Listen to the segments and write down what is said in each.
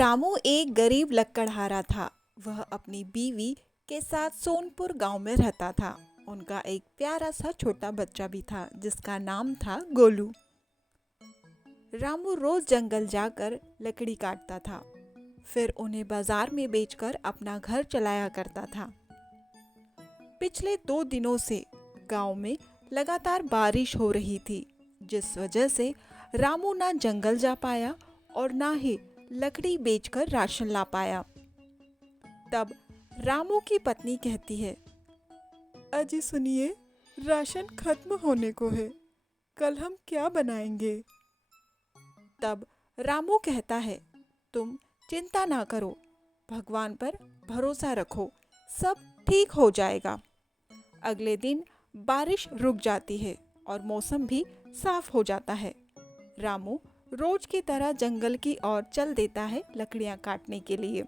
रामू एक गरीब लकड़हारा था। वह अपनी बीवी के साथ सोनपुर गांव में रहता था। उनका एक प्यारा सा छोटा बच्चा भी था जिसका नाम था गोलू। रामू रोज जंगल जाकर लकड़ी काटता था, फिर उन्हें बाजार में बेचकर अपना घर चलाया करता था। पिछले 2 दिनों से गांव में लगातार बारिश हो रही थी, जिस वजह से रामू ना जंगल जा पाया और ना ही लकड़ी बेचकर राशन ला पाया। तब रामू की पत्नी कहती है, अजी सुनिए, राशन खत्म होने को है, कल हम क्या बनाएंगे। तब रामू कहता है, तुम चिंता ना करो, भगवान पर भरोसा रखो, सब ठीक हो जाएगा। अगले दिन बारिश रुक जाती है और मौसम भी साफ हो जाता है। रामू रोज की तरह जंगल की ओर चल देता है लकड़ियां काटने के लिए।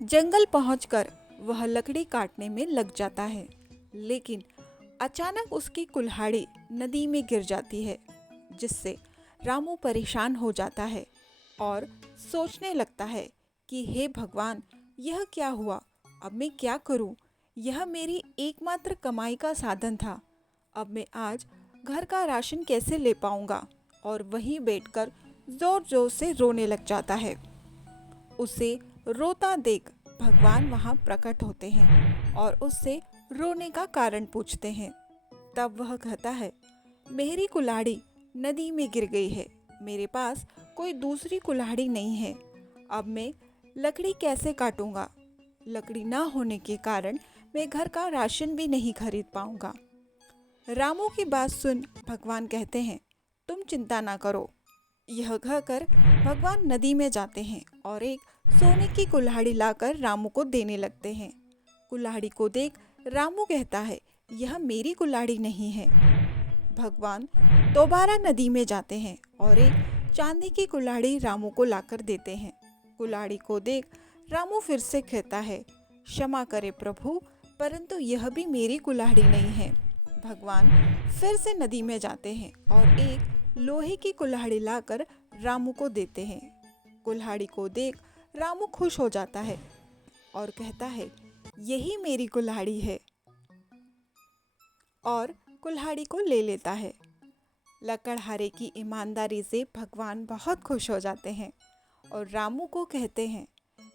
जंगल पहुंचकर वह लकड़ी काटने में लग जाता है, लेकिन अचानक उसकी कुल्हाड़ी नदी में गिर जाती है, जिससे रामू परेशान हो जाता है और सोचने लगता है कि हे भगवान, यह क्या हुआ, अब मैं क्या करूं? यह मेरी एकमात्र कमाई का साधन था, अब मैं आज घर का राशन कैसे ले पाऊंगा? और वहीं बैठकर जोर जोर से रोने लग जाता है। उसे रोता देख भगवान वहां प्रकट होते हैं और उससे रोने का कारण पूछते हैं। तब वह कहता है, मेरी कुल्हाड़ी नदी में गिर गई है, मेरे पास कोई दूसरी कुल्हाड़ी नहीं है, अब मैं लकड़ी कैसे काटूंगा? लकड़ी ना होने के कारण मैं घर का राशन भी नहीं खरीद पाऊंगा। रामू की बात सुन भगवान कहते हैं, तुम चिंता ना करो। यह कहकर भगवान नदी में जाते हैं और एक सोने की कुल्हाड़ी लाकर रामू को देने लगते हैं। कुल्हाड़ी को देख रामू कहता है, यह मेरी कुल्हाड़ी नहीं है। भगवान दोबारा नदी में जाते हैं और एक चांदी की कुल्हाड़ी रामू को लाकर देते हैं। कुल्हाड़ी को देख रामू फिर से कहता है, क्षमा करे प्रभु, परंतु यह भी मेरी कुल्हाड़ी नहीं है। भगवान फिर से नदी में जाते हैं और एक लोहे की कुल्हाड़ी लाकर रामू को देते हैं। कुल्हाड़ी को देख रामू खुश हो जाता है और कहता है, यही मेरी कुल्हाड़ी है, और कुल्हाड़ी को ले लेता है। लकड़हारे की ईमानदारी से भगवान बहुत खुश हो जाते हैं और रामू को कहते हैं,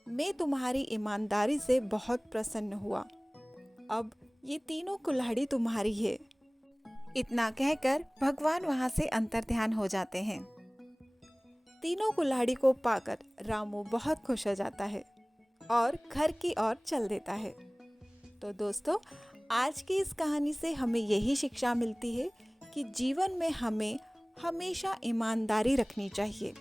मैं तुम्हारी ईमानदारी से बहुत प्रसन्न हुआ, अब ये तीनों कुल्हाड़ी तुम्हारी है। इतना कहकर भगवान वहां से अंतर्ध्यान हो जाते हैं। तीनों कुल्हाड़ी को पाकर रामू बहुत खुश हो जाता है और घर की ओर चल देता है। तो दोस्तों, आज की इस कहानी से हमें यही शिक्षा मिलती है कि जीवन में हमें हमेशा ईमानदारी रखनी चाहिए।